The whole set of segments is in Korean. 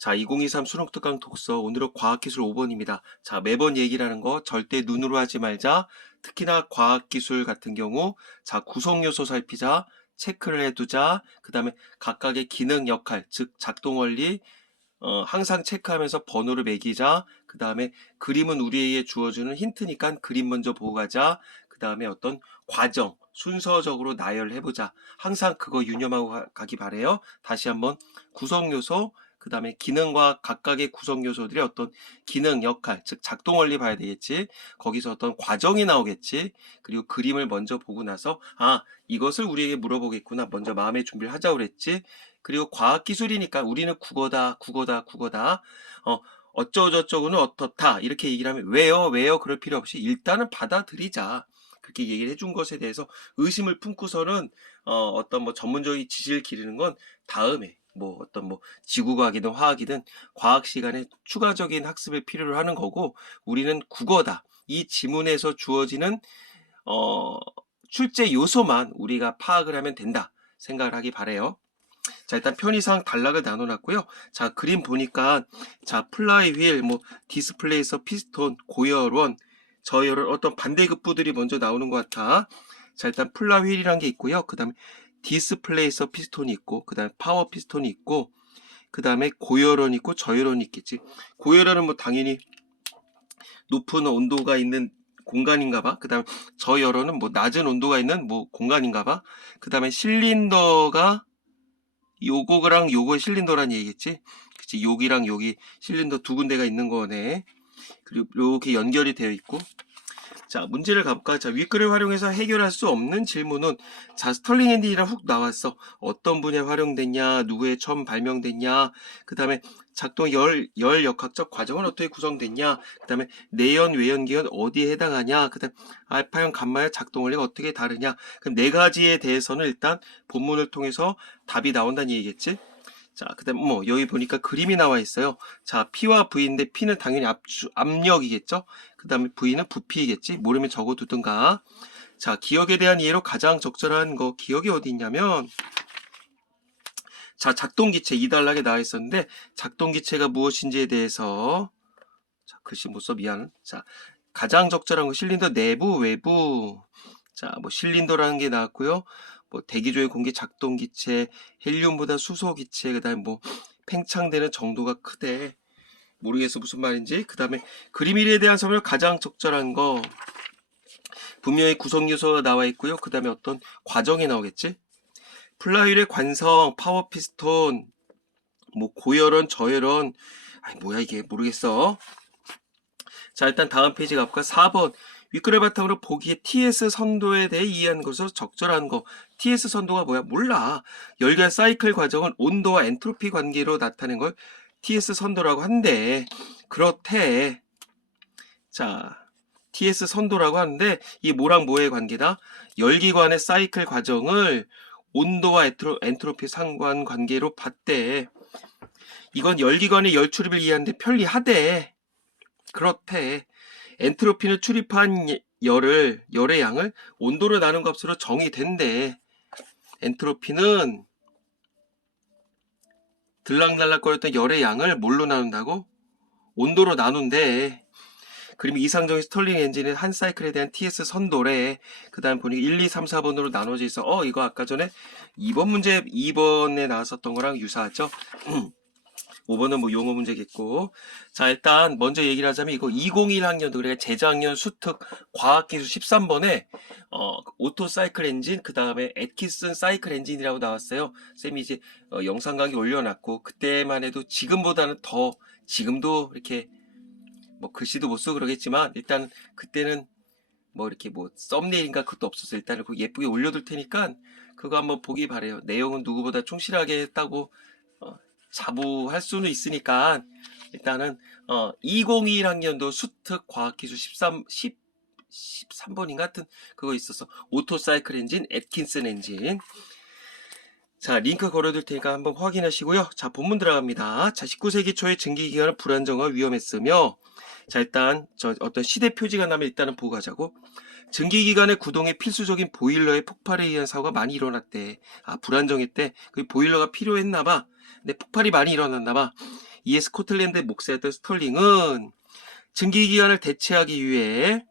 자, 2023 수능특강 독서 오늘은 과학기술 5번입니다. 자, 매번 얘기라는 거 절대 눈으로 하지 말자. 특히나 과학기술 같은 경우 자, 구성요소 살피자, 체크를 해두자. 그 다음에 각각의 기능 역할, 즉 작동원리 항상 체크하면서 번호를 매기자. 그 다음에 그림은 우리에게 주어주는 힌트니까 그림 먼저 보고 가자. 그 다음에 어떤 과정 순서적으로 나열해보자. 항상 그거 유념하고 가기 바래요. 다시 한번 구성요소, 그 다음에 기능과 각각의 구성 요소들의 어떤 기능, 역할, 즉 작동 원리 봐야 되겠지. 거기서 어떤 과정이 나오겠지. 그리고 그림을 먼저 보고 나서 이것을 우리에게 물어보겠구나. 먼저 마음의 준비를 하자고 그랬지. 그리고 과학기술이니까 우리는 국어다. 어쩌고저쩌고는 어떻다. 이렇게 얘기를 하면 왜요? 그럴 필요 없이 일단은 받아들이자. 그렇게 얘기를 해준 것에 대해서 의심을 품고서는 어떤 뭐 전문적인 지식을 기르는 건 다음에 어떤 지구과학이든 화학이든 과학 시간에 추가적인 학습을 필요로 하는 거고, 우리는 국어다. 이 지문에서 주어지는 출제 요소만 우리가 파악을 하면 된다 생각을 하기 바래요. 자, 일단 편의상 단락을 나눠놨고요. 자, 그림 보니까 자, 플라이 휠, 디스플레이서 피스톤, 고열원, 저열원 어떤 반대급부들이 먼저 나오는 것 같아. 자, 일단 플라이 휠이란 게 있고요. 그 다음에 디스플레이서 피스톤이 있고, 그 다음에 파워 피스톤이 있고, 그 다음에 고열원이 있고 저열원이 있겠지. 고열원은 당연히 높은 온도가 있는 공간인가 봐. 그 다음에 저열원은 낮은 온도가 있는 공간인가 봐. 그 다음에 실린더가 요거랑 요거 실린더란 얘기겠지. 그치, 여기랑 여기 실린더 두 군데가 있는 거네. 그리고 이렇게 연결이 되어 있고. 자, 문제를 가볼까? 자, 윗글을 활용해서 해결할 수 없는 질문은, 자, 스털링 엔진이라 훅 나왔어. 어떤 분야에 활용됐냐, 누구에 처음 발명됐냐, 그 다음에 작동 열 역학적 과정은 어떻게 구성됐냐, 그 다음에 내연, 외연, 기연 어디에 해당하냐, 그 다음에 알파연, 감마연 작동 원리가 어떻게 다르냐. 그럼 네 가지에 대해서는 일단 본문을 통해서 답이 나온다는 얘기겠지? 자, 그 다음 여기 보니까 그림이 나와 있어요. 자, P와 V인데 P는 당연히 압력이겠죠. 그 다음에 V는 부피이겠지. 모르면 적어두든가. 자, 기억에 대한 이해로 가장 적절한 거, 기억이 어디 있냐면, 자, 작동기체 2단락에 나와 있었는데, 작동기체가 무엇인지에 대해서, 자, 글씨 못 써 미안. 자, 가장 적절한 거 실린더 내부, 외부. 자, 실린더라는 게 나왔고요. 대기조의 공기 작동기체, 헬륨보다 수소기체, 그 다음에 팽창되는 정도가 크대. 모르겠어 무슨 말인지. 그 다음에 그림일에 대한 설명 가장 적절한 거, 분명히 구성요소가 나와 있고요. 그 다음에 어떤 과정이 나오겠지. 플라이휠의 관성, 파워 피스톤, 고열원, 저열원, 뭐야 이게 모르겠어. 자, 일단 다음 페이지 가볼까. 4번. 윗글을 바탕으로 보기에 TS 선도에 대해 이해하는 것으로 적절한 거. TS 선도가 뭐야? 몰라. 열결 사이클 과정은 온도와 엔트로피 관계로 나타낸 걸 TS 선도라고 한대. 그렇대. 자, TS 선도라고 하는데 이 뭐랑 뭐의 관계다? 열기관의 사이클 과정을 온도와 엔트로피 상관 관계로 봤대. 이건 열기관의 열 출입을 이해하는데 편리하대. 그렇대. 엔트로피는 출입한 열의 양을 온도로 나눈 값으로 정의된대. 엔트로피는 들락날락거렸던 열의 양을 뭘로 나눈다고? 온도로 나눈대. 그리고 이상적인 스털링 엔진은 한 사이클에 대한 TS 선도래. 그 다음 보니까 1, 2, 3, 4번으로 나눠져 있어. 이거 아까 전에 2번 문제 2번에 나왔었던 거랑 유사하죠? 5번은 용어 문제겠고. 자, 일단 먼저 얘기를 하자면 이거 2021학년도 그러니까 재작년 수특 과학기술 13번에 오토 사이클 엔진, 그 다음에 애키슨 사이클 엔진이라고 나왔어요. 쌤이 이제 영상 강의 올려놨고, 그때만 해도 지금보다는 더, 지금도 이렇게 글씨도 못 쓰고 그러겠지만 일단 그때는 이렇게 썸네일인가 그것도 없었어요. 일단은 그거 예쁘게 올려둘 테니까 그거 한번 보기 바래요. 내용은 누구보다 충실하게 했다고 자부할 수는 있으니까 일단은 2021학년도 수특 과학기술 13번인가 하여튼 그거 있었어. 오토사이클 엔진, 애킨슨 엔진. 자, 링크 걸어둘 테니까 한번 확인하시고요. 자, 본문 들어갑니다. 자, 19세기 초에 증기기관은 불안정과 위험했으며, 자, 일단 어떤 시대 표지가 나면 일단은 보고 가자고. 증기기관의 구동에 필수적인 보일러의 폭발에 의한 사고가 많이 일어났대. 불안정했대. 그 보일러가 필요했나봐. 근데 폭발이 많이 일어났나봐. 이에 스코틀랜드에 목사였던 스털링은 증기기관을 대체하기 위해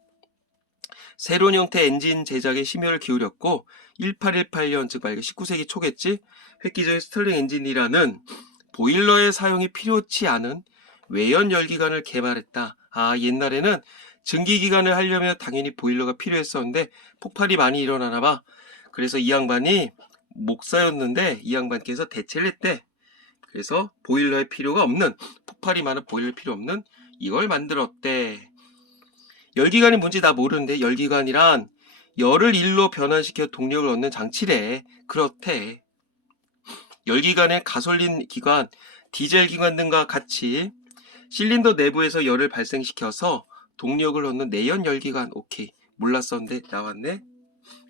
새로운 형태 엔진 제작에 심혈을 기울였고 1818년 즉 만약에 19세기 초겠지 획기적인 스털링 엔진이라는 보일러의 사용이 필요치 않은 외연 열기관을 개발했다. 옛날에는 증기기관을 하려면 당연히 보일러가 필요했었는데 폭발이 많이 일어나나 봐. 그래서 이 양반이 목사였는데 이 양반께서 대체를 했대. 그래서 보일러의 필요가 없는, 폭발이 많은 보일러 필요 없는 이걸 만들었대. 열기관이 뭔지 나 모르는데 열기관이란 열을 일로 변환시켜 동력을 얻는 장치래. 그렇대. 열기관의 가솔린 기관, 디젤 기관 등과 같이 실린더 내부에서 열을 발생시켜서 동력을 얻는 내연 열기관. 오케이. 몰랐었는데 나왔네.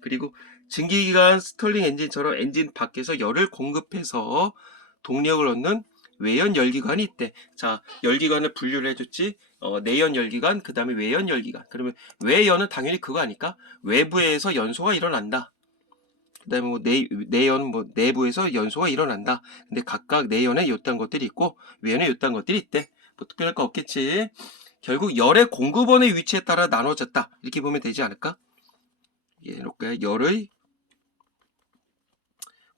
그리고 증기기관 스털링 엔진처럼 엔진 밖에서 열을 공급해서 동력을 얻는 외연 열기관이 있대. 자, 열기관을 분류를 해줬지. 내연 열기관, 그 다음에 외연 열기관. 그러면 외연은 당연히 그거 아닐까? 외부에서 연소가 일어난다. 그 다음에 뭐 내연, 뭐 내부에서 연소가 일어난다. 근데 각각 내연에 요딴 것들이 있고 외연에 요딴 것들이 있대. 뭐 특별할 거 없겠지. 결국 열의 공급원의 위치에 따라 나눠졌다. 이렇게 보면 되지 않을까? 해놓을까요? 열의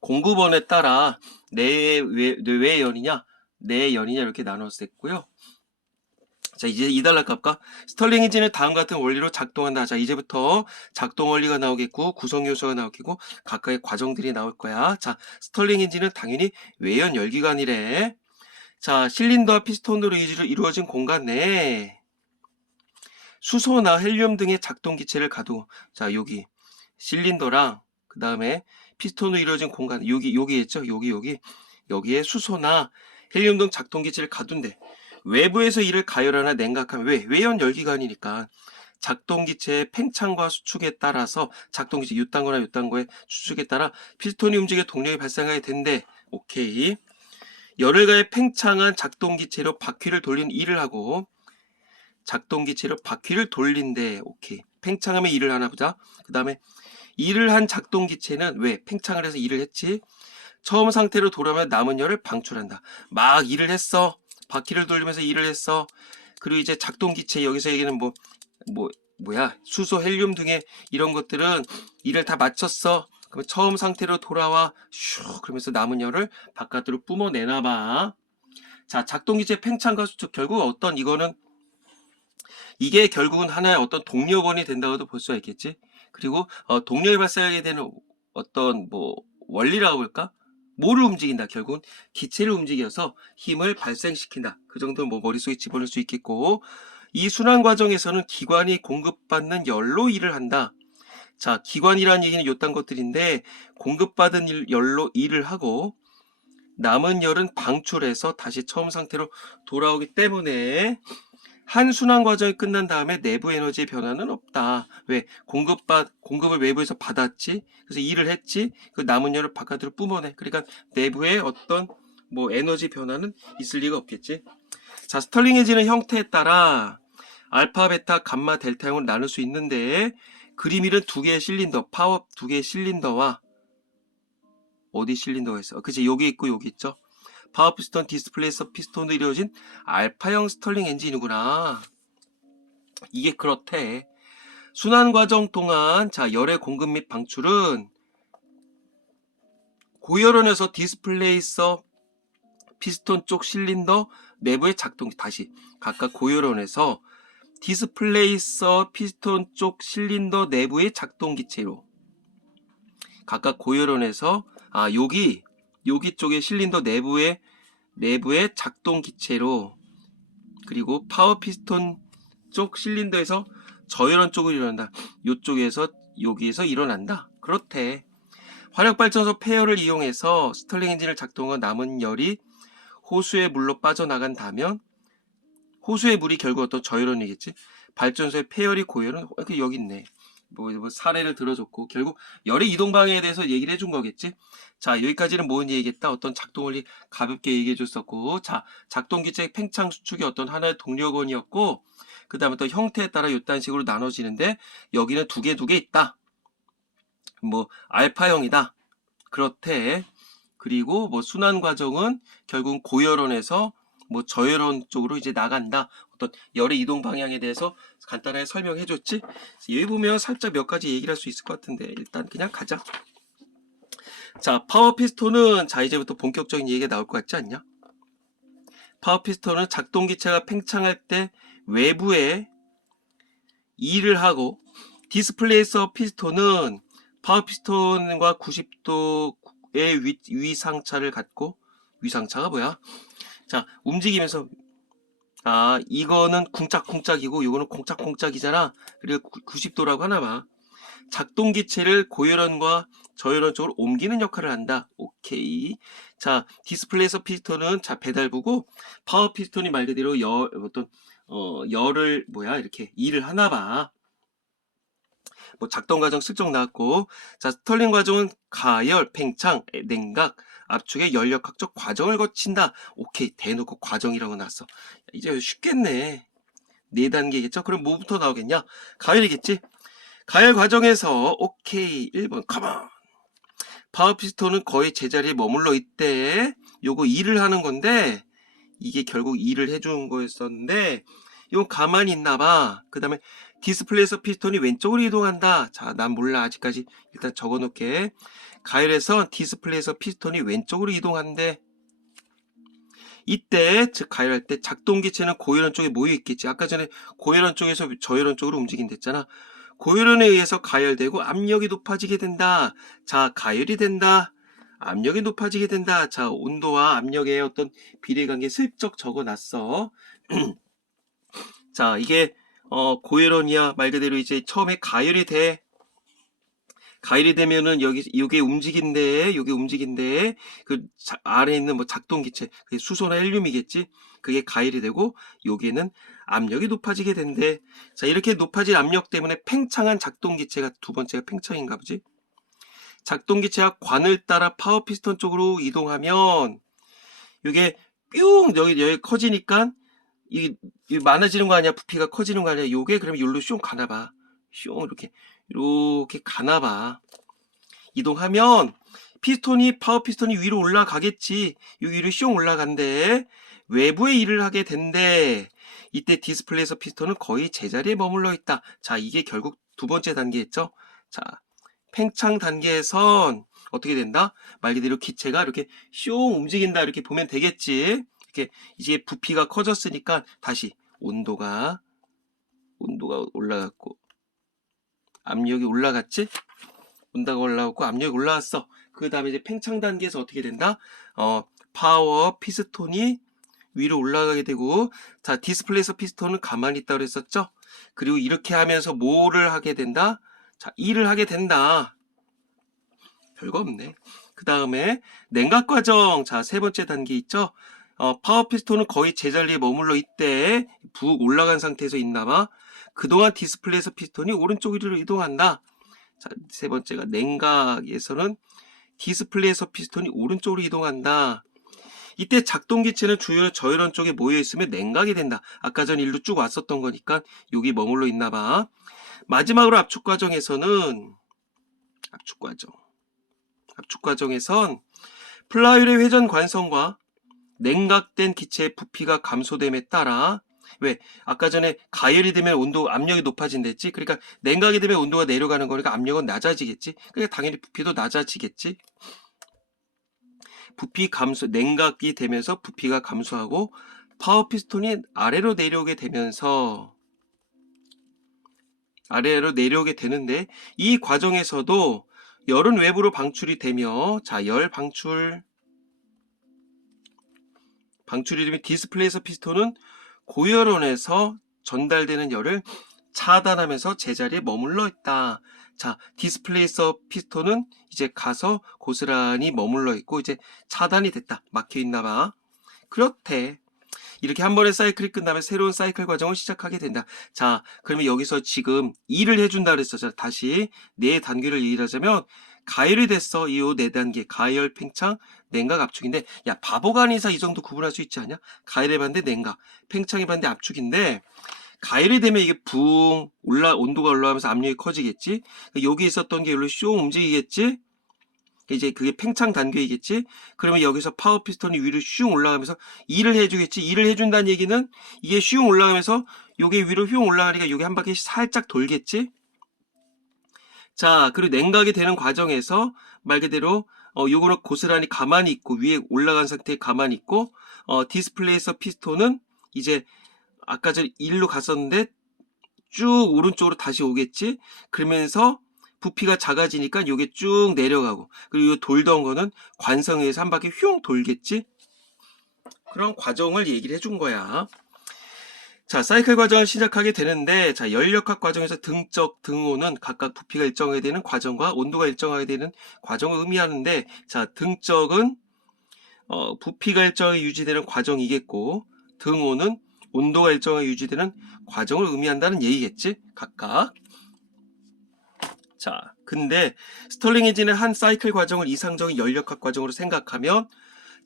공급원에 따라 내외연이냐 내연이냐 이렇게 나눠서 했고요. 자, 이제 2달러 값과 스털링 엔진은 다음 같은 원리로 작동한다. 자, 이제부터 작동 원리가 나오겠고 구성 요소가 나오겠고 각각의 과정들이 나올 거야. 자, 스털링 엔진은 당연히 외연 열기관이래. 자, 실린더와 피스톤으로 이루어진 공간 내에 수소나 헬륨 등의 작동 기체를 가두고, 자, 여기 실린더랑 그 다음에 피스톤으로 이루어진 공간, 여기 있죠? 여기에 수소나 헬륨 등 작동 기체를 가둔대. 외부에서 이를 가열하나 냉각하면 외연 열기관이니까 작동 기체의 팽창과 수축에 따라서 작동 기체 요딴 거나 요딴 거의 수축에 따라 피스톤이 움직여 동력이 발생하게 된대. 오케이. 열을 가해 팽창한 작동 기체로 바퀴를 돌리는 일을 하고 작동 기체로 바퀴를 돌린대. 오케이. 팽창하면 일을 하나 보자. 그 다음에 일을 한 작동 기체는 왜 팽창을 해서 일을 했지? 처음 상태로 돌아오면 남은 열을 방출한다. 막 일을 했어. 바퀴를 돌리면서 일을 했어. 그리고 이제 작동 기체 여기서 얘기는 뭐야 수소, 헬륨 등의 이런 것들은 일을 다 마쳤어. 그러면 처음 상태로 돌아와 슉 그러면서 남은 열을 바깥으로 뿜어내나 봐. 자, 작동 기체 팽창과 수축 결국 어떤 이게 결국은 하나의 어떤 동력원이 된다고도 볼 수가 있겠지. 그리고 동력이 발생하게 되는 어떤 원리라고 볼까? 뭐를 움직인다. 결국은 기체를 움직여서 힘을 발생시킨다. 그 정도는 머릿속에 집어넣을 수 있겠고, 이 순환 과정에서는 기관이 공급받는 열로 일을 한다. 자, 기관이라는 얘기는 요딴 것들인데 공급받은 열로 일을 하고 남은 열은 방출해서 다시 처음 상태로 돌아오기 때문에 한 순환 과정이 끝난 다음에 내부 에너지의 변화는 없다. 왜? 공급을 외부에서 받았지. 그래서 일을 했지. 그 남은 열을 바깥으로 뿜어내. 그러니까 내부에 어떤 에너지 변화는 있을 리가 없겠지. 자, 스털링 엔진의 형태에 따라 알파, 베타, 감마, 델타형을 나눌 수 있는데 그림 이른 두 개의 실린더, 파워 두 개의 실린더와 어디 실린더가 있어? 그치, 여기 있고 여기 있죠. 파워 피스톤, 디스플레이서 피스톤으로 이루어진 알파형 스털링 엔진이구나. 이게 그렇대. 순환 과정 동안 자 열의 공급 및 방출은 고열원에서 디스플레이서 피스톤 쪽 실린더 내부의 작동, 다시 각각 고열원에서 디스플레이서 피스톤 쪽 실린더 내부의 작동 기체로 각각 고열원에서 여기 쪽에 실린더 내부의 작동 기체로, 그리고 파워 피스톤 쪽 실린더에서 저열원 쪽으로 일어난다. 요쪽에서 여기에서 일어난다. 그렇대. 화력발전소 폐열을 이용해서 스털링 엔진을 작동한 남은 열이 호수의 물로 빠져나간다면 호수의 물이 결국 어떤 저열원이겠지. 발전소의 폐열이 고열은 여기 있네. 사례를 들어줬고 결국 열의 이동 방향에 대해서 얘기를 해준 거겠지. 자, 여기까지는 뭔 얘기겠다. 어떤 작동 원리 가볍게 얘기해 줬었고, 자, 작동 기체 팽창 수축이 어떤 하나의 동력원이었고, 그 다음에 또 형태에 따라 이딴 식으로 나눠지는데 여기는 두 개 있다. 알파형이다. 그렇대. 그리고 순환 과정은 결국 고열원에서 뭐 저열원 쪽으로 이제 나간다. 어떤 열의 이동 방향에 대해서 간단하게 설명해 줬지. 여기 보면 살짝 몇 가지 얘기를 할 수 있을 것 같은데 일단 그냥 가자. 자, 파워 피스톤은 자 이제부터 본격적인 얘기가 나올 것 같지 않냐? 파워 피스톤은 작동 기체가 팽창할 때 외부에 일을 하고, 디스플레이서 피스톤은 파워 피스톤과 90도의 위상차를 갖고, 위상차가 뭐야? 자, 움직이면서 이거는 쿵짝쿵짝이고 이거는 콩짝콩짝이잖아. 그리고 90도라고 하나 봐. 작동 기체를 고열원과 저열원 쪽으로 옮기는 역할을 한다. 오케이. 자, 디스플레이서 피스톤은 자 배달부고, 파워 피스톤이 말 그대로 열을 이렇게 일을 하나 봐. 뭐 작동 과정 슬쩍 나왔고, 자 스털링 과정은 가열, 팽창, 냉각, 압축의 연력학적 과정을 거친다. 오케이, 대놓고 과정이라고 나왔어. 이제 쉽겠네. 4단계겠죠? 그럼 뭐부터 나오겠냐? 가열이겠지? 가열 과정에서 오케이 1번 컴온. 파워 피스톤은 거의 제자리에 머물러 있대. 요거 일을 하는 건데 이게 결국 일을 해주는 거였었는데 이건 가만히 있나 봐. 그 다음에 디스플레이서 피스톤이 왼쪽으로 이동한다. 자, 난 몰라. 아직까지 일단 적어놓게. 가열에선 디스플레이서 피스톤이 왼쪽으로 이동한대. 이때 즉 가열할 때 작동 기체는 고열원 쪽에 모여 있겠지. 아까 전에 고열원 쪽에서 저열원 쪽으로 움직인댔잖아. 고열원에 의해서 가열되고 압력이 높아지게 된다. 자, 가열이 된다. 압력이 높아지게 된다. 자, 온도와 압력의 어떤 비례관계 슬쩍 적어놨어. 자, 이게 고열원이야. 말 그대로 이제 처음에 가열이 돼. 가열이 되면은 요게 움직인대. 그 아래에 있는 뭐 작동 기체, 그게 수소나 헬륨이겠지. 그게 가열이 되고 여기에는 압력이 높아지게 된대. 자, 이렇게 높아진 압력 때문에 팽창한 작동 기체가 두 번째가 팽창인가 보지. 작동 기체가 관을 따라 파워 피스톤 쪽으로 이동하면 이게 뿅 여기 커지니까 이 많아지는 거 아니야? 부피가 커지는 거 아니야? 요게 그러면 여기로 슝 가나봐. 슝 이렇게 가나봐. 이동하면 파워 피스톤이 위로 올라가겠지. 요 위로 슝 올라간대. 외부에 일을 하게 된대. 이때 디스플레이서 피스톤은 거의 제자리에 머물러 있다. 자, 이게 결국 두 번째 단계였죠. 자, 팽창 단계에선 어떻게 된다? 말 그대로 기체가 이렇게 슝 움직인다. 이렇게 보면 되겠지. 이렇게 이제 부피가 커졌으니까 다시 온도가 올라갔고 압력이 올라갔지? 온도가 올라갔고 압력이 올라왔어. 그 다음에 이제 팽창 단계에서 어떻게 된다? 파워 피스톤이 위로 올라가게 되고, 자, 디스플레이서 피스톤은 가만히 있다고 그랬었죠? 그리고 이렇게 하면서 뭐를 하게 된다? 자, 일을 하게 된다. 별거 없네. 그 다음에 냉각 과정. 자, 세 번째 단계 있죠? 파워 피스톤은 거의 제자리에 머물러 있대. 푹 올라간 상태에서 있나봐. 그동안 디스플레이서 피스톤이 오른쪽으로 이동한다. 자, 세 번째가 냉각에서는 디스플레이서 피스톤이 오른쪽으로 이동한다. 이때 작동 기체는 주요 저열원 쪽에 모여 있으면 냉각이 된다. 아까 전 일로 쭉 왔었던 거니까 여기 머물러 있나 봐. 마지막으로 압축 과정에선 플라이휠의 회전 관성과 냉각된 기체의 부피가 감소됨에 따라, 왜? 아까 전에 가열이 되면 압력이 높아진댔지? 그러니까 냉각이 되면 온도가 내려가는 거니까 압력은 낮아지겠지? 그러니까 당연히 부피도 낮아지겠지? 냉각이 되면서 부피가 감소하고 파워 피스톤이 아래로 내려오게 되는데, 이 과정에서도 열은 외부로 방출이 되며, 자, 열 방출이 되면 디스플레이서 피스톤은 고열원에서 전달되는 열을 차단하면서 제자리에 머물러 있다. 자, 디스플레이서 피스톤은 이제 가서 고스란히 머물러 있고 이제 차단이 됐다. 막혀 있나 봐. 그렇대. 이렇게 한 번의 사이클이 끝나면 새로운 사이클 과정을 시작하게 된다. 자, 그러면 여기서 지금 일을 해준다 그랬었잖아. 다시 4단계를 얘기하자면 가열이 됐어. 이 4단계. 가열, 팽창, 냉각, 압축인데, 야, 바보가 아닌 이상 이 정도 구분할 수 있지 않냐? 가열에 반대 냉각, 팽창에 반대 압축인데, 가열이 되면 이게 온도가 올라가면서 압력이 커지겠지? 여기 있었던 게 여기로 슝 움직이겠지? 이제 그게 팽창 단계이겠지. 그러면 여기서 파워 피스톤이 위로 슝 올라가면서 일을 해주겠지. 일을 해준다는 얘기는 이게 슝 올라가면서 요게 위로 슝 올라가니까 요게 한 바퀴 살짝 돌겠지. 자, 그리고 냉각이 되는 과정에서 말 그대로 요거는 고스란히 가만히 있고 위에 올라간 상태에 가만히 있고 디스플레이서 피스톤은 이제 아까 전 1로 갔었는데 쭉 오른쪽으로 다시 오겠지. 그러면서 부피가 작아지니까 요게 쭉 내려가고, 그리고 요 돌던 거는 관성에 의해서 한 바퀴 흉 돌겠지. 그런 과정을 얘기를 해준 거야. 자, 사이클 과정을 시작하게 되는데, 자, 열역학 과정에서 등적, 등호는 각각 부피가 일정하게 되는 과정과 온도가 일정하게 되는 과정을 의미하는데, 자, 등적은 부피가 일정하게 유지되는 과정이겠고, 등호는 온도가 일정하게 유지되는 과정을 의미한다는 얘기겠지, 각각. 자, 근데 스털링 엔진의 한 사이클 과정을 이상적인 열역학 과정으로 생각하면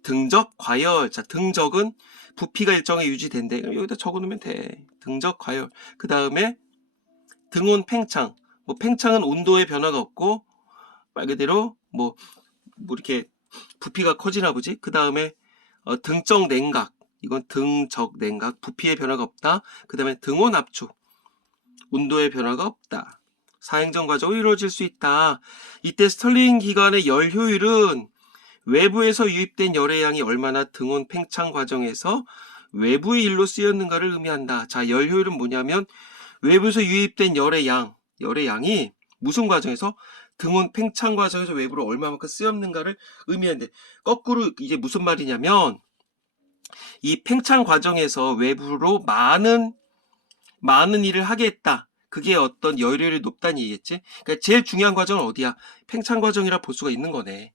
등적, 과열. 자, 등적은 부피가 일정하게 유지된대. 여기다 적어놓으면 돼. 등적, 과열. 그 다음에 등온, 팽창. 뭐 팽창은 온도의 변화가 없고 말 그대로 뭐 이렇게 부피가 커지나 보지. 그 다음에 등적 냉각. 이건 등적 냉각. 부피의 변화가 없다. 그 다음에 등온 압축. 온도의 변화가 없다. 사행정 과정으로 이루어질 수 있다. 이때 스털링 기관의 열 효율은 외부에서 유입된 열의 양이 얼마나 등온 팽창 과정에서 외부의 일로 쓰였는가를 의미한다. 자, 열 효율은 뭐냐면 외부에서 유입된 열의 양이 무슨 과정에서 등온 팽창 과정에서 외부로 얼마만큼 쓰였는가를 의미하는데, 거꾸로 이게 무슨 말이냐면 이 팽창 과정에서 외부로 많은 일을 하게 했다. 그게 어떤 열효율이 높다는 얘기겠지. 그러니까 제일 중요한 과정은 어디야? 팽창 과정이라 볼 수가 있는 거네.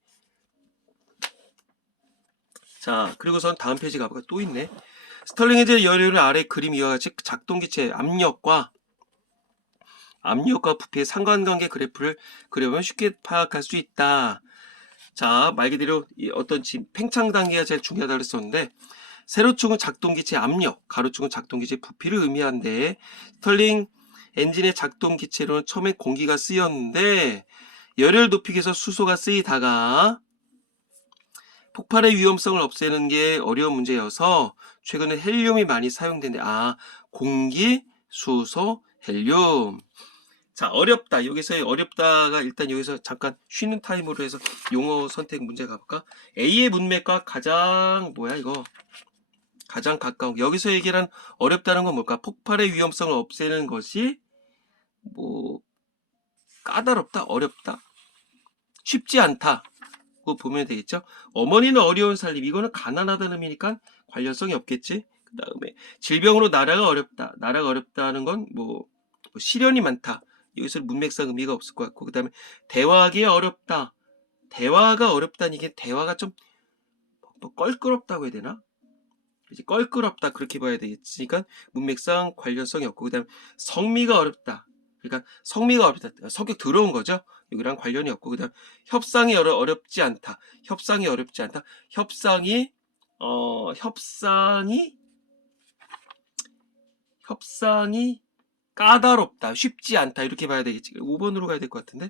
자, 그리고선 다음 페이지 가볼까? 또 있네. 스털링 엔진의 열효율 아래 그림 이와 같이 작동기체의 압력과 부피의 상관관계 그래프를 그려보면 쉽게 파악할 수 있다. 자, 말 그대로 어떤 지금 팽창 단계가 제일 중요하다고 그랬었는데, 세로축은 작동기체 압력, 가로축은 작동기체 부피를 의미하는데, 스털링 엔진의 작동기체로는 처음에 공기가 쓰였는데 열을 높이기 위해서 수소가 쓰이다가 폭발의 위험성을 없애는 게 어려운 문제여서 최근에 헬륨이 많이 사용되는데, 공기, 수소, 헬륨. 자, 어렵다. 여기서의 어렵다가 일단 여기서 잠깐 쉬는 타임으로 해서 용어 선택 문제 가볼까? A의 문맥과 가장 가장 가까운, 여기서 얘기하는 어렵다는 건 뭘까? 폭발의 위험성을 없애는 것이 까다롭다, 어렵다, 쉽지 않다. 그거 보면 되겠죠? 어머니는 어려운 살림. 이거는 가난하다는 의미니까 관련성이 없겠지? 그 다음에 질병으로 나라가 어렵다. 나라가 어렵다는 건 시련이 많다. 여기서 문맥상 의미가 없을 것 같고, 그 다음에 대화하기 어렵다. 대화가 어렵다는 이게 대화가 좀 껄끄럽다고 해야 되나? 이제 껄끄럽다 그렇게 봐야 되겠지. 그러니까 문맥상 관련성이 없고, 그 다음에 성미가 어렵다. 그러니까 성미가 어렵다. 성격 더러운 거죠. 여기랑 관련이 없고, 그 다음 협상이 어렵지 않다. 협상이 어렵지 않다. 협상이 까다롭다. 쉽지 않다. 이렇게 봐야 되겠지. 5번으로 가야 될 것 같은데.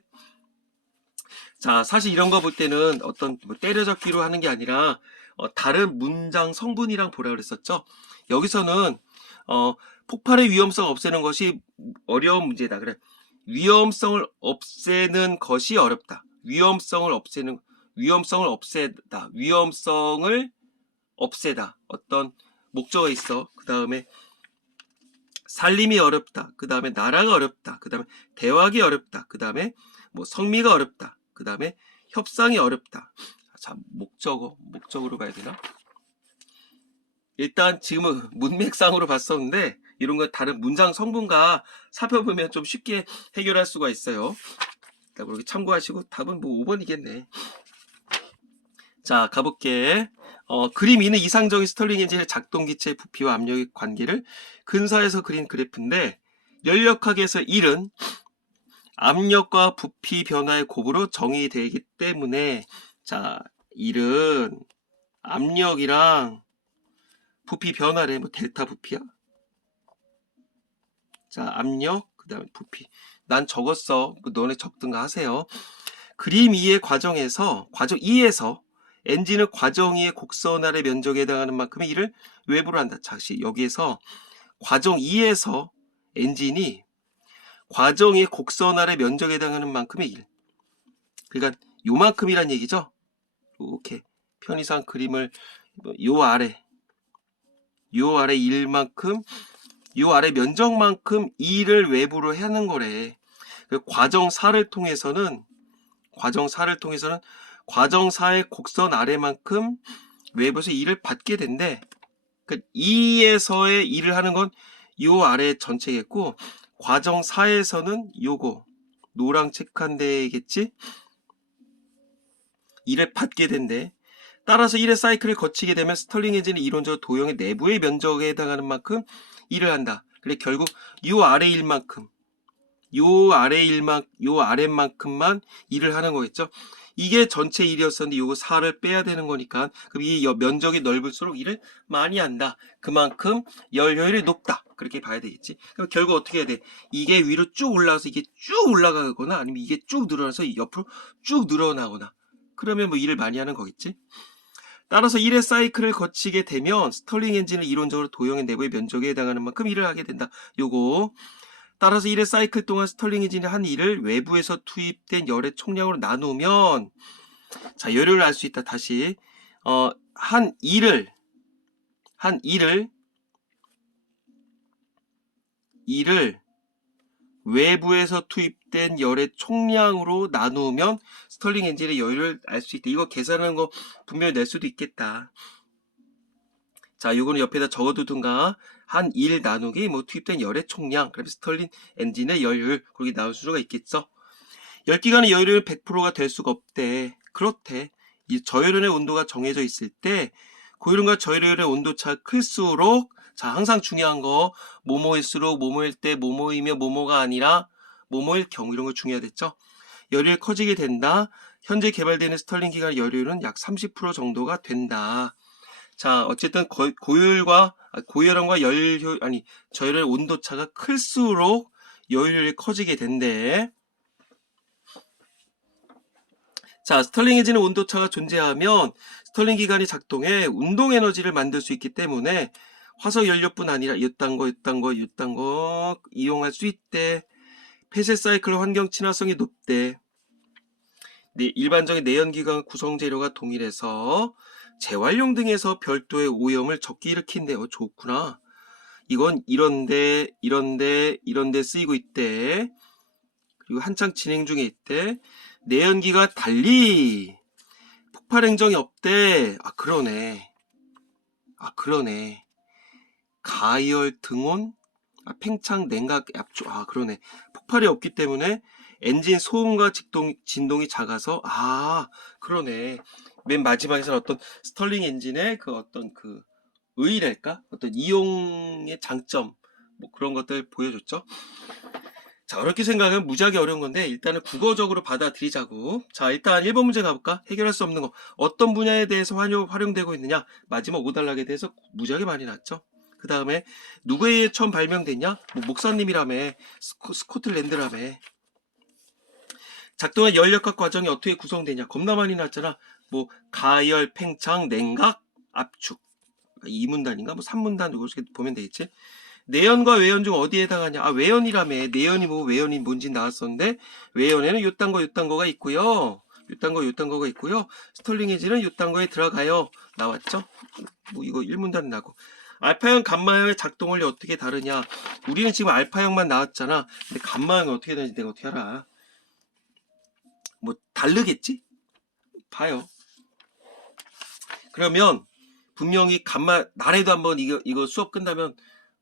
자, 사실 이런 거 볼 때는 어떤 때려잡기로 하는 게 아니라 다른 문장 성분이랑 보라 그랬었죠. 여기서는 폭발의 위험성 없애는 것이 어려운 문제다. 그래. 위험성을 없애는 것이 어렵다. 위험성을 없애다. 어떤 목적가 있어. 그 다음에 살림이 어렵다. 그 다음에 나라가 어렵다. 그 다음에 대화하기 어렵다. 그 다음에 성미가 어렵다. 그 다음에 협상이 어렵다. 자, 목적으로 가야 되나? 일단 지금은 문맥상으로 봤었는데 이런 거 다른 문장 성분과 살펴보면 좀 쉽게 해결할 수가 있어요. 그렇게 참고하시고 답은 5번이겠네. 자, 가볼게. 그림 2는 이상적인 스털링 엔진의 작동기체의 부피와 압력의 관계를 근사해서 그린 그래프인데, 열역학에서 1은 압력과 부피 변화의 곱으로 정의되기 때문에, 자, 1은 압력이랑 부피 변화래. 델타 부피야? 자, 압력, 그 다음에 부피. 난 적었어. 너네 적든가 하세요. 그림 2의 과정 2에서 엔진은 과정 2의 곡선 아래 면적에 해당하는 만큼의 일을 외부로 한다. 다시 여기에서 과정 2에서 엔진이 과정 2의 곡선 아래 면적에 해당하는 만큼의 일. 그러니까 요만큼이란 얘기죠. 이렇게 편의상 그림을 요 아래 1만큼 요 아래 면적만큼 일을 외부로 하는 거래. 과정 4를 통해서는 과정 4의 곡선 아래만큼 외부에서 일을 받게 된대. 그 2에서의 일을 하는 건 요 아래 전체겠고, 과정 4에서는 요거 노랑 체크한 데겠지? 일을 받게 된대. 따라서 1의 사이클을 거치게 되면 스털링 엔진은 이론적으로 도형의 내부의 면적에 해당하는 만큼 일을 한다. 그래 결국 요 아래 일만큼 요 아래만큼만 일을 하는 거겠죠. 이게 전체 일이었었는데 요거 4를 빼야 되는 거니까 그럼 이 면적이 넓을수록 일을 많이 한다. 그만큼 열 효율이 높다. 그렇게 봐야 되겠지. 그럼 결국 어떻게 해야 돼? 이게 위로 쭉 올라가서 이게 쭉 올라가거나 아니면 이게 쭉 늘어나서 옆으로 쭉 늘어나거나 그러면 뭐 일을 많이 하는 거겠지. 따라서 1의 사이클을 거치게 되면 스털링 엔진은 이론적으로 도형의 내부의 면적에 해당하는 만큼 일을 하게 된다. 요거 따라서 1의 사이클 동안 스털링 엔진이 한 일을 외부에서 투입된 열의 총량으로 나누면 자 열을 알 수 있다. 다시 한 일을 외부에서 투입된 열의 총량으로 나누면 스털링 엔진의 여유를 알 수 있다. 이거 계산하는 거 분명히 낼 수도 있겠다. 자, 요거는 옆에다 적어두든가 한 1 나누기 뭐 투입된 열의 총량, 그럼 스털링 엔진의 여율 그렇게 나올 수가 있겠죠. 열기관의 여율은 100%가 될 수가 없대. 그렇대. 이 저열연의 온도가 정해져 있을 때 고열연과 저열연의 온도차가 클수록 자 항상 중요한 거 뭐뭐일수록 뭐뭐일 때 뭐뭐이며 뭐뭐가 아니라 뭐뭐일 경우 이런 거 중요하겠죠. 열이 커지게 된다. 현재 개발되는 스털링 기관의 열효율은 약 30% 정도가 된다. 자 어쨌든 고열연과 저열연의 온도차가 클수록 여율이 커지게 된대. 자, 스털링 엔진의 온도차가 존재하면 스털링 기관이 작동해 운동 에너지를 만들 수 있기 때문에 화석 연료뿐 아니라 이딴 거 이용할 수 있대. 폐쇄 사이클 환경 친화성이 높대. 네, 일반적인 내연기관 구성 재료가 동일해서 재활용 등에서 별도의 오염을 적게 일으킨대요. 좋구나. 이건 이런데 쓰이고 있대. 그리고 한창 진행 중에 있대. 내연기가 달리 폭발 행정이 없대. 그러네. 가열 등온, 팽창 냉각 압축. 그러네. 폭발이 없기 때문에 엔진 소음과 진동이 작아서 그러네. 맨 마지막에서는 어떤 스털링 엔진의 어떤 의의랄까? 어떤 이용의 장점 뭐 그런 것들 보여줬죠. 자, 어렵게 생각하면 무지하게 어려운 건데 일단은 국어적으로 받아들이자고. 자, 일단 1번 문제 가볼까? 해결할 수 없는 거. 어떤 분야에 대해서 활용되고 있느냐? 마지막 5단락에 대해서 무지하게 많이 났죠. 그 다음에 누구에 의해 처음 발명됐냐? 뭐 목사님이라며. 스코틀랜드라며. 작동한 열역학 과정이 어떻게 구성되냐? 겁나 많이 났잖아. 뭐 가열, 팽창, 냉각, 압축. 2문단인가? 뭐 3문단 이렇게 보면 되겠지. 내연과 외연 중 어디에 해당하냐? 외연이라며. 내연이 뭐 외연이 뭔지 나왔었는데 외연에는 요딴 거가 있고요. 요딴 거가 있고요. 스털링 엔진은 요딴 거에 들어가요. 나왔죠? 뭐 이거 1문단 나고. 알파형, 감마형의 작동원리 어떻게 다르냐? 우리는 지금 알파형만 나왔잖아. 근데 감마형이 어떻게 되는지 내가 어떻게 알아? 뭐 다르겠지? 봐요. 그러면 분명히 나래도 한번 이거 수업 끝나면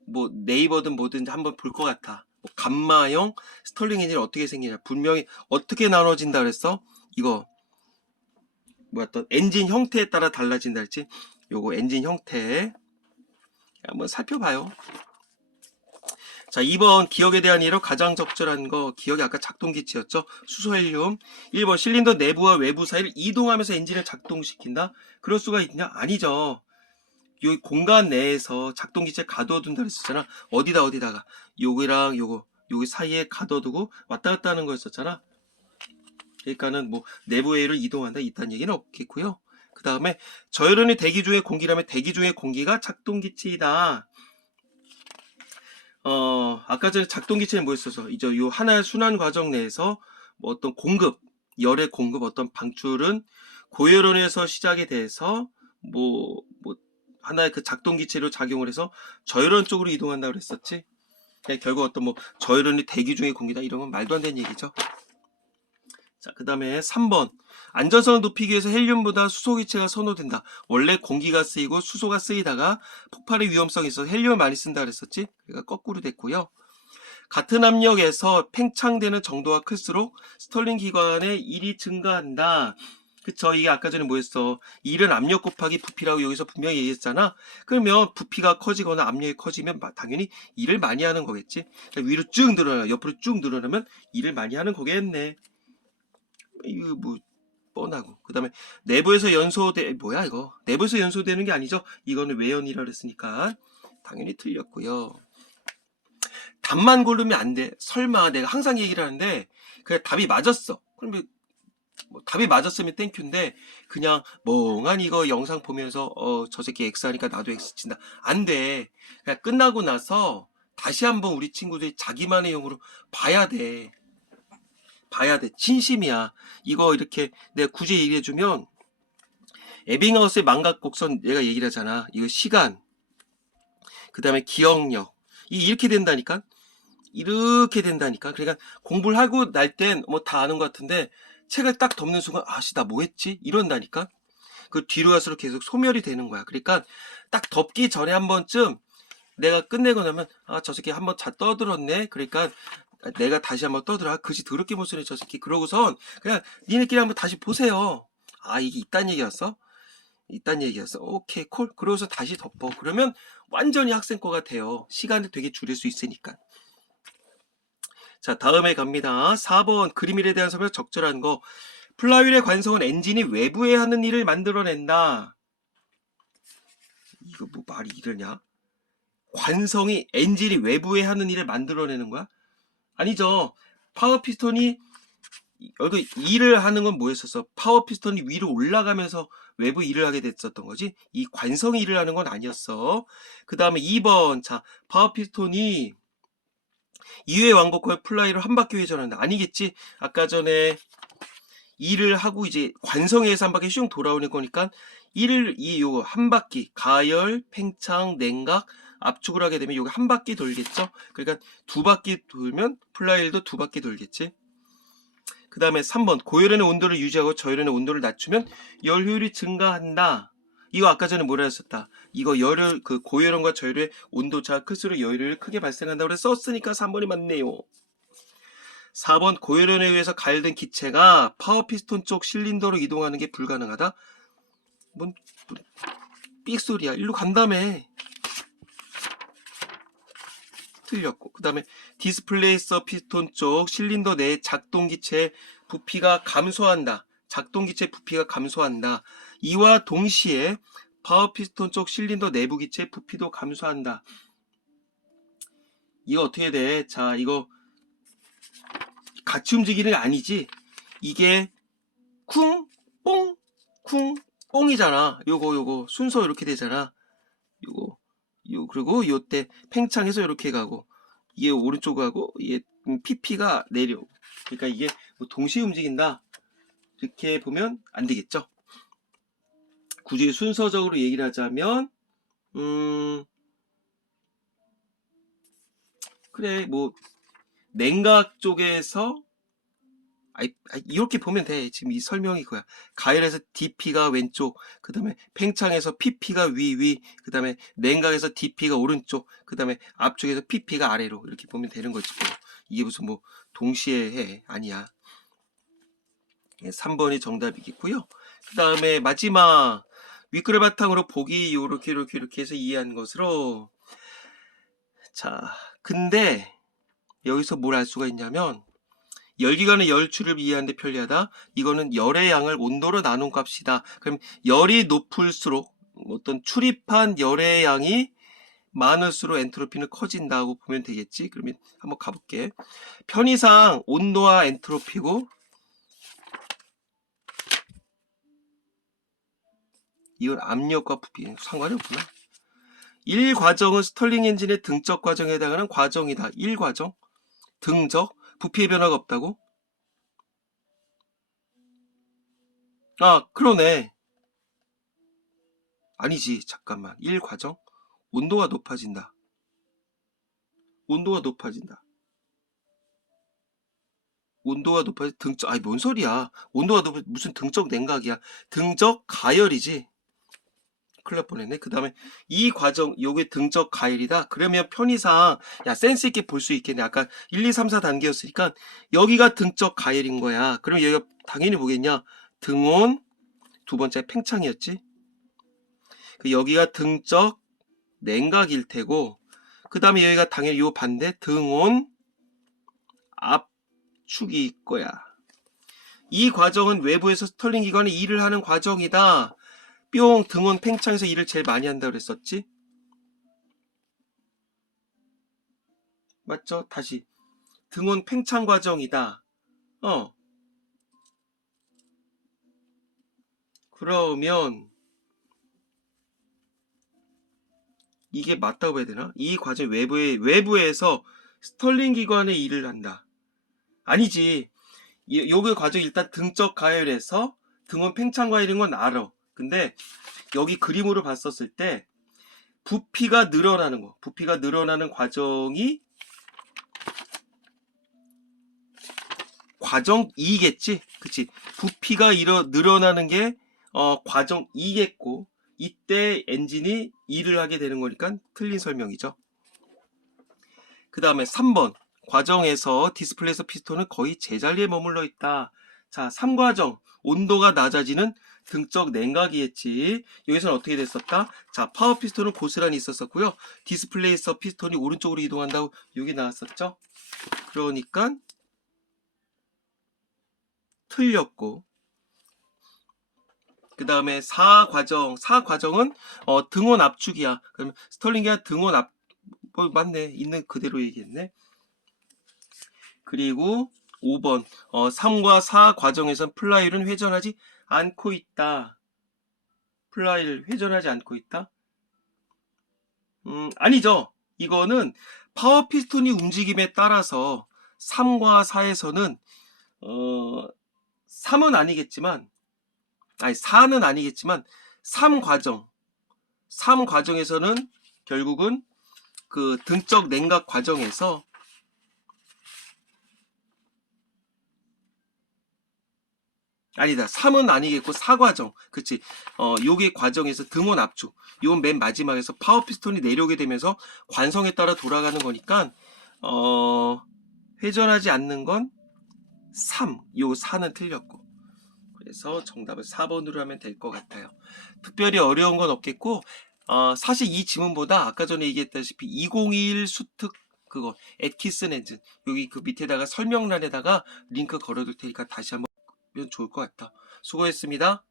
뭐 네이버든 뭐든지 한번 볼 것 같아. 뭐 감마형 스털링 엔진이 어떻게 생기냐. 분명히 어떻게 나눠진다 그랬어? 이거 어떤 엔진 형태에 따라 달라진다 했지. 요거 엔진 형태 한번 살펴봐요. 자, 2번 기억에 대한 이해로 가장 적절한 거. 기억이 아까 작동기체였죠. 수소헬륨. 1번 실린더 내부와 외부 사이를 이동하면서 엔진을 작동시킨다. 그럴 수가 있냐? 아니죠. 이 공간 내에서 작동기체 가둬둔다 그랬었잖아. 어디다가 요거랑 요거 여기 사이에 가둬두고 왔다 갔다 하는 거였었잖아. 그러니까는 뭐 내부 외유를 이동한다 이딴 얘기는 없겠고요. 그 다음에 저혈연이 대기 중의 공기라면 대기 중의 공기가 작동기체이다. 아까 전에 작동기체는 뭐였어서 이제 요 하나의 순환 과정 내에서 뭐 어떤 공급, 열의 공급, 어떤 방출은 고혈연에서 시작이 돼서 뭐 하나의 그 작동기체로 작용을 해서 저혈연 쪽으로 이동한다고 그랬었지. 그러니까 결국 어떤 뭐 저혈연이 대기 중의 공기다 이런 건 말도 안 되는 얘기죠. 자, 그 다음에 3번. 안전성을 높이기 위해서 헬륨보다 수소기체가 선호된다. 원래 공기가 쓰이고 수소가 쓰이다가 폭발의 위험성이 있어서 헬륨을 많이 쓴다 그랬었지? 그러니까 거꾸로 됐고요. 같은 압력에서 팽창되는 정도가 클수록 스털링 기관의 일이 증가한다. 그쵸? 이게 아까 전에 뭐였어? 일은 압력 곱하기 부피라고 여기서 분명히 얘기했잖아. 그러면 부피가 커지거나 압력이 커지면 당연히 일을 많이 하는 거겠지. 그러니까 위로 쭉 늘어나, 옆으로 쭉 늘어나면 일을 많이 하는 거겠네. 이거 뭐 뻔하고. 그 다음에 내부에서 연소돼 뭐야 이거? 내부에서 연소되는 게 아니죠. 이거는 외연이라 그랬으니까 당연히 틀렸고요. 답만 고르면 안 돼. 설마 내가 항상 얘기를 하는데 그냥 답이 맞았어. 그러면 뭐 답이 맞았으면 땡큐인데 그냥 멍하니 이거 영상 보면서 저 새끼 X 하니까 나도 X 친다. 안 돼. 그냥 끝나고 나서 다시 한번 우리 친구들이 자기만의 용으로 봐야 돼. 봐야 돼. 진심이야. 이거 이렇게 내가 굳이 얘기해주면 에빙하우스의 망각 곡선 얘가 얘기를 하잖아. 이거 시간, 그 다음에 기억력. 이렇게 된다니까? 이렇게 된다니까? 그러니까 공부를 하고 날 땐 뭐 다 아는 것 같은데 책을 딱 덮는 순간 아씨 나 뭐 했지? 이런다니까? 그 뒤로 갈수록 계속 소멸이 되는 거야. 그러니까 딱 덮기 전에 한 번쯤 내가 끝내고 나면 아 저 새끼 한번 자 떠들었네. 그러니까 내가 다시 한번 떠들어. 그지 더럽게 못 쓰네 저 새끼. 그러고선 그냥 니네끼리 한번 다시 보세요. 아 이게 이딴 얘기였어? 이딴 얘기였어. 오케이 콜. 그러고서 다시 덮어. 그러면 완전히 학생 거가 돼요. 시간을 되게 줄일 수 있으니까. 자 다음에 갑니다. 4번 그림일에 대한 설명 적절한 거. 플라이휠의 관성은 엔진이 외부에 하는 일을 만들어낸다. 이거 뭐 말이 이러냐? 관성이 엔진이 외부에 하는 일을 만들어내는 거야? 아니죠. 파워 피스톤이 여기 일을 하는 건 뭐였었어? 파워 피스톤이 위로 올라가면서 외부 일을 하게 됐었던 거지. 이 관성이 일을 하는 건 아니었어. 그 다음에 2번 자 파워 피스톤이 2회 왕복할 플라이를 한 바퀴 회전한다. 아니겠지. 아까 전에 일을 하고 이제 관성에서 한 바퀴 슝 돌아오는 거니까 요거 한 바퀴 가열, 팽창, 냉각, 압축을 하게 되면 요게 한 바퀴 돌겠죠. 그러니까 두 바퀴 돌면 플라이휠도 두 바퀴 돌겠지. 그 다음에 3번 고열연의 온도를 유지하고 저열연의 온도를 낮추면 열 효율이 증가한다. 이거 아까 전에 뭐라 했었다. 이거 열을 그 고열연과 저열의 온도 차가 클수록 열효율이 크게 발생한다고 그래서 썼으니까 3번이 맞네요. 4번 고열연에 의해서 가열된 기체가 파워 피스톤 쪽 실린더로 이동하는 게 불가능하다. 뭔 삑소리야. 일로 간다며. 틀렸고. 그 다음에 디스플레이서 피스톤 쪽 실린더 내 작동기체 부피가 감소한다. 작동기체 부피가 감소한다. 이와 동시에 파워 피스톤 쪽 실린더 내부 기체 부피도 감소한다. 이거 어떻게 돼? 자, 이거 같이 움직이는 게 아니지. 이게 쿵, 뽕, 쿵, 뽕이잖아. 요거 순서 이렇게 되잖아. 그리고 요때 팽창해서 이렇게 가고 이게 오른쪽 가고 이게 PP가 내려. 그러니까 이게 뭐 동시에 움직인다. 이렇게 보면 안 되겠죠. 굳이 순서적으로 얘기를 하자면 그래 뭐 냉각 쪽에서 이렇게 보면 돼. 지금 이 설명이 그거야. 가열에서 DP가 왼쪽, 그 다음에 팽창에서 PP가 위, 그 다음에 냉각에서 DP가 오른쪽, 그 다음에 압축에서 PP가 아래로 이렇게 보면 되는 거지. 뭐. 이게 무슨 뭐 동시에 해. 아니야. 3번이 정답이겠고요. 그 다음에 마지막 윗글을 바탕으로 보기 요렇게 해서 이해한 것으로 자 근데 여기서 뭘 알 수가 있냐면 열기관의 열출을 이해하는 데 편리하다. 이거는 열의 양을 온도로 나눈 값이다. 그럼 열이 높을수록 어떤 출입한 열의 양이 많을수록 엔트로피는 커진다고 보면 되겠지. 그러면 한번 가볼게. 편의상 온도와 엔트로피고 이건 압력과 부피 상관이 없구나. 1과정은 스털링 엔진의 등적 과정에 해당하는 과정이다. 1과정 등적 부피의 변화가 없다고? 아 그러네. 아니지 잠깐만. 1과정 온도가 높아진다. 온도가 높아진다. 온도가 높아지 등적 아니 뭔 소리야. 온도가 높아 무슨 등적 냉각이야. 등적 가열이지. 큰일 날 뻔했네. 그 다음에 이 과정 요게 등적 가열이다. 그러면 편의상 야 센스 있게 볼 수 있겠네. 아까 1, 2, 3, 4단계였으니까 여기가 등적 가열인 거야. 그럼 여기가 당연히 뭐겠냐. 등온 두 번째 팽창이었지. 그 여기가 등적 냉각일 테고 그 다음에 여기가 당연히 요 반대 등온 압축일 거야. 이 과정은 외부에서 스털링 기관에 일을 하는 과정이다. 뿅 등온 팽창에서 일을 제일 많이 한다고 그랬었지. 맞죠? 다시 등온 팽창 과정이다. 그러면 이게 맞다고 해야 되나? 이 과정 외부에서 스털링 기관에 일을 한다. 아니지. 요게 과정 일단 등적 가열에서 등원 팽창 가열인 건 알아. 근데 여기 그림으로 봤었을 때 부피가 늘어나는 거. 부피가 늘어나는 과정이 과정 2겠지? 그치? 부피가 늘어나는 게 과정 2겠고 이때 엔진이 일을 하게 되는 거니까 틀린 설명이죠. 그 다음에 3번 과정에서 디스플레이에서 피스톤은 거의 제자리에 머물러 있다. 자, 3과정 온도가 낮아지는 등적 냉각이겠지. 여기서는 어떻게 됐었다? 자, 파워 피스톤은 고스란히 있었었고요. 디스플레이에서 피스톤이 오른쪽으로 이동한다고 여기 나왔었죠. 그러니까 틀렸고 그 다음에 4과정은 등원 압축이야. 그러면 스털링이야 등원 압 맞네. 있는 그대로 얘기했네. 그리고 5번 3과 4 과정에선 플라이를 회전하지 않고 있다. 플라이를 회전하지 않고 있다? 아니죠. 이거는 파워 피스톤이 움직임에 따라서 3과 4에서는 3은 아니겠지만 아니 4는 아니겠지만 3과정에서는 결국은 그 등적 냉각 과정에서 아니다. 3은 아니겠고 4과정. 그치. 요게 과정에서 등원 압축. 요건 맨 마지막에서 파워 피스톤이 내려오게 되면서 관성에 따라 돌아가는 거니까 회전하지 않는 건 3. 요 4는 틀렸고. 그래서 정답은 4번으로 하면 될 것 같아요. 특별히 어려운 건 없겠고 사실 이 지문보다 아까 전에 얘기했다시피 2021 수특 그거 애키슨 엔진 여기 그 밑에다가 설명란에다가 링크 걸어둘 테니까 다시 한번 보면 좋을 것 같다. 수고했습니다.